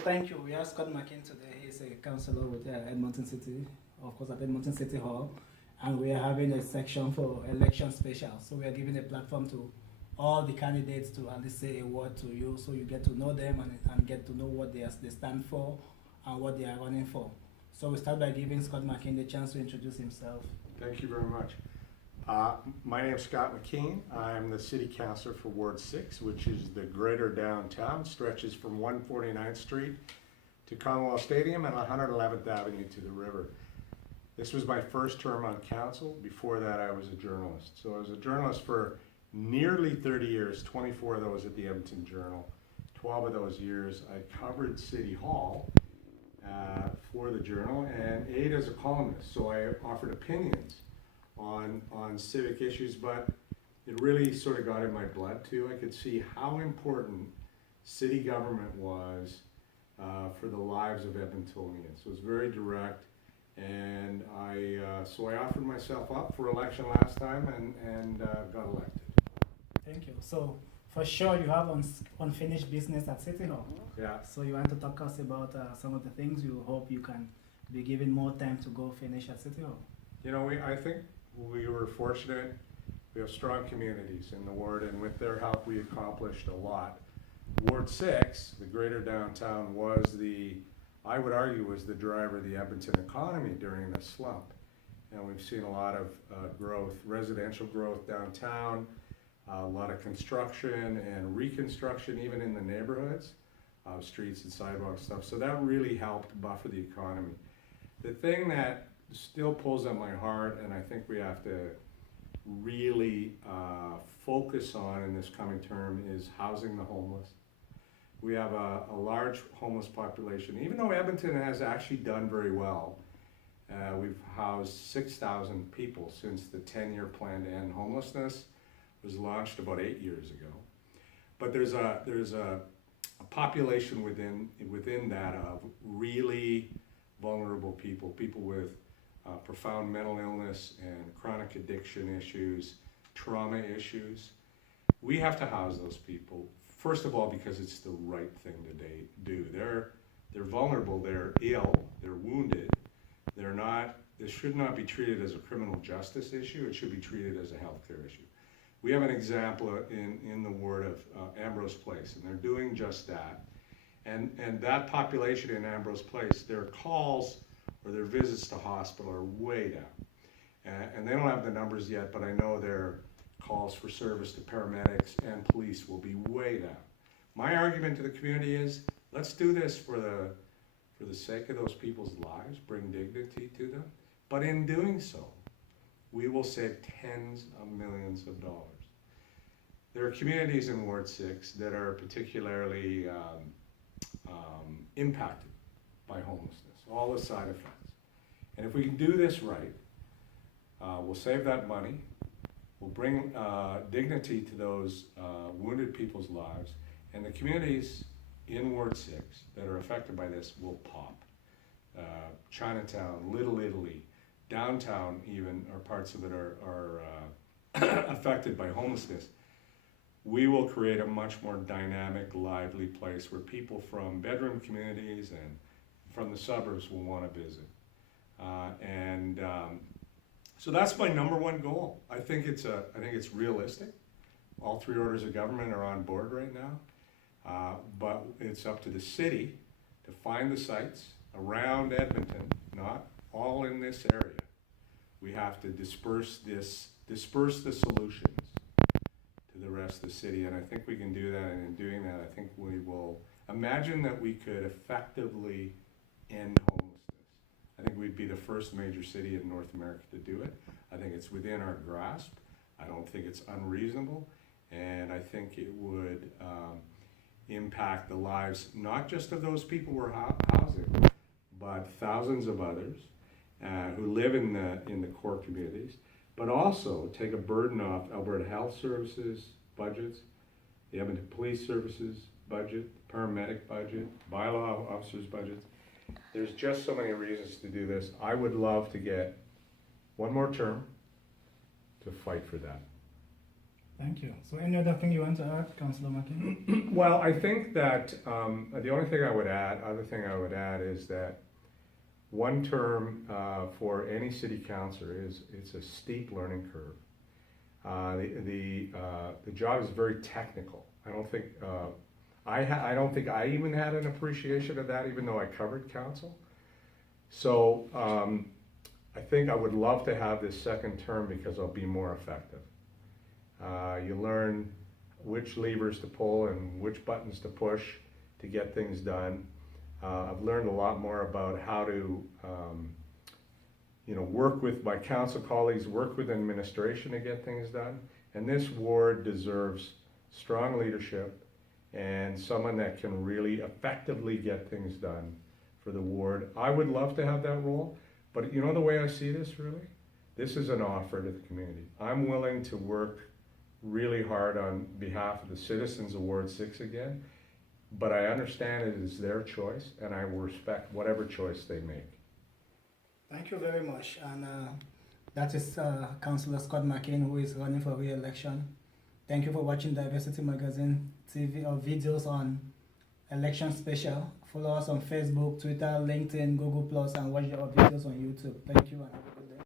Thank you. We have Scott McKeen today. He's a councillor with Edmonton City, of course, at Edmonton City Hall. And we are having a section for election special. So we are giving a platform to all the candidates to at least say a word to you so you get to know them and get to know what they stand for and what they are running for. So we start by giving Scott McKeen the chance to introduce himself. Thank you very much. My name is Scott McKeen. I'm the City Councillor for Ward 6, which is the greater downtown, stretches from 149th Street to Commonwealth Stadium and 111th Avenue to the river. This was my first term on council. Before that, I was a journalist. So I was a journalist for nearly 30 years, 24 of those at the Edmonton Journal. 12 of those years, I covered City Hall for the Journal, and 8 as a columnist. So I offered opinions on civic issues, but it really sort of got in my blood too. I could see how important city government was for the lives of Edmontonians. So it was very direct, and so I offered myself up for election last time and got elected. Thank you. So for sure you have unfinished business at City Hall. Yeah. So you want to talk us about some of the things you hope you can be given more time to go finish at City Hall? You know, I think we were fortunate. We have strong communities in the ward, and with their help, we accomplished a lot. Ward 6, the greater downtown, I would argue, was the driver of the Edmonton economy during the slump. And we've seen a lot of growth, residential growth downtown, a lot of construction and reconstruction even in the neighborhoods, streets and sidewalk stuff. So that really helped buffer the economy. The thing that still pulls at my heart, and I think we have to really focus on in this coming term, is housing the homeless. We have a large homeless population. Even though Edmonton has actually done very well, we've housed 6,000 people since the 10-year plan to end homelessness was launched about 8 years ago. But there's a population within that of really vulnerable people with profound mental illness and chronic addiction issues, trauma issues. We have to house those people, first of all, because it's the right thing to do. They're vulnerable, they're ill, they're wounded. This should not be treated as a criminal justice issue, it should be treated as a healthcare issue. We have an example in the ward of Ambrose Place, and they're doing just that. And that population in Ambrose Place, their calls or their visits to hospital are way down. And they don't have the numbers yet, but I know their calls for service to paramedics and police will be way down. My argument to the community is, let's do this for the sake of those people's lives, bring dignity to them. But in doing so, we will save tens of millions of dollars. There are communities in Ward 6 that are particularly impacted by homelessness, all the side effects. And if we can do this right, we'll save that money, we'll bring dignity to those wounded people's lives, and the communities in Ward 6 that are affected by this will pop. Chinatown, Little Italy, downtown even, or parts of it are affected by homelessness. We will create a much more dynamic, lively place where people from bedroom communities and from the suburbs will want to visit. So that's my number one goal. I think it's realistic. All 3 orders of government are on board right now, but it's up to the city to find the sites around Edmonton, not all in this area. We have to disperse the solutions to the rest of the city, and I think we can do that, and in doing that, I think we will imagine that we could effectively end homelessness. I think we'd be the first major city in North America to do it. I think it's within our grasp. I don't think it's unreasonable, and I think it would impact the lives not just of those people we're housing, but thousands of others who live in the core communities, but also take a burden off Alberta Health Services budgets, the Edmonton Police Services budget, paramedic budget, bylaw officers budgets. There's just so many reasons to do this. I would love to get one more term to fight for that. Thank you. So any other thing you want to add, Councillor McKeen? Well, I think that the only thing I would add, is that one term for any city councillor it's a steep learning curve. The job is very technical. I don't think I even had an appreciation of that, even though I covered council. So I think I would love to have this second term because I'll be more effective. You learn which levers to pull and which buttons to push to get things done. I've learned a lot more about how to work with my council colleagues, work with administration to get things done. And this ward deserves strong leadership and someone that can really effectively get things done for the ward. I would love to have that role, but you know the way I see this really? This is an offer to the community. I'm willing to work really hard on behalf of the citizens of Ward 6 again, but I understand it is their choice and I will respect whatever choice they make. Thank you very much. And that is Councillor Scott McKeen, who is running for re-election. Thank you for watching Diversity Magazine TV or videos on election special. Follow us on Facebook, Twitter, LinkedIn, Google+, and watch our videos on YouTube. Thank you and have a good day.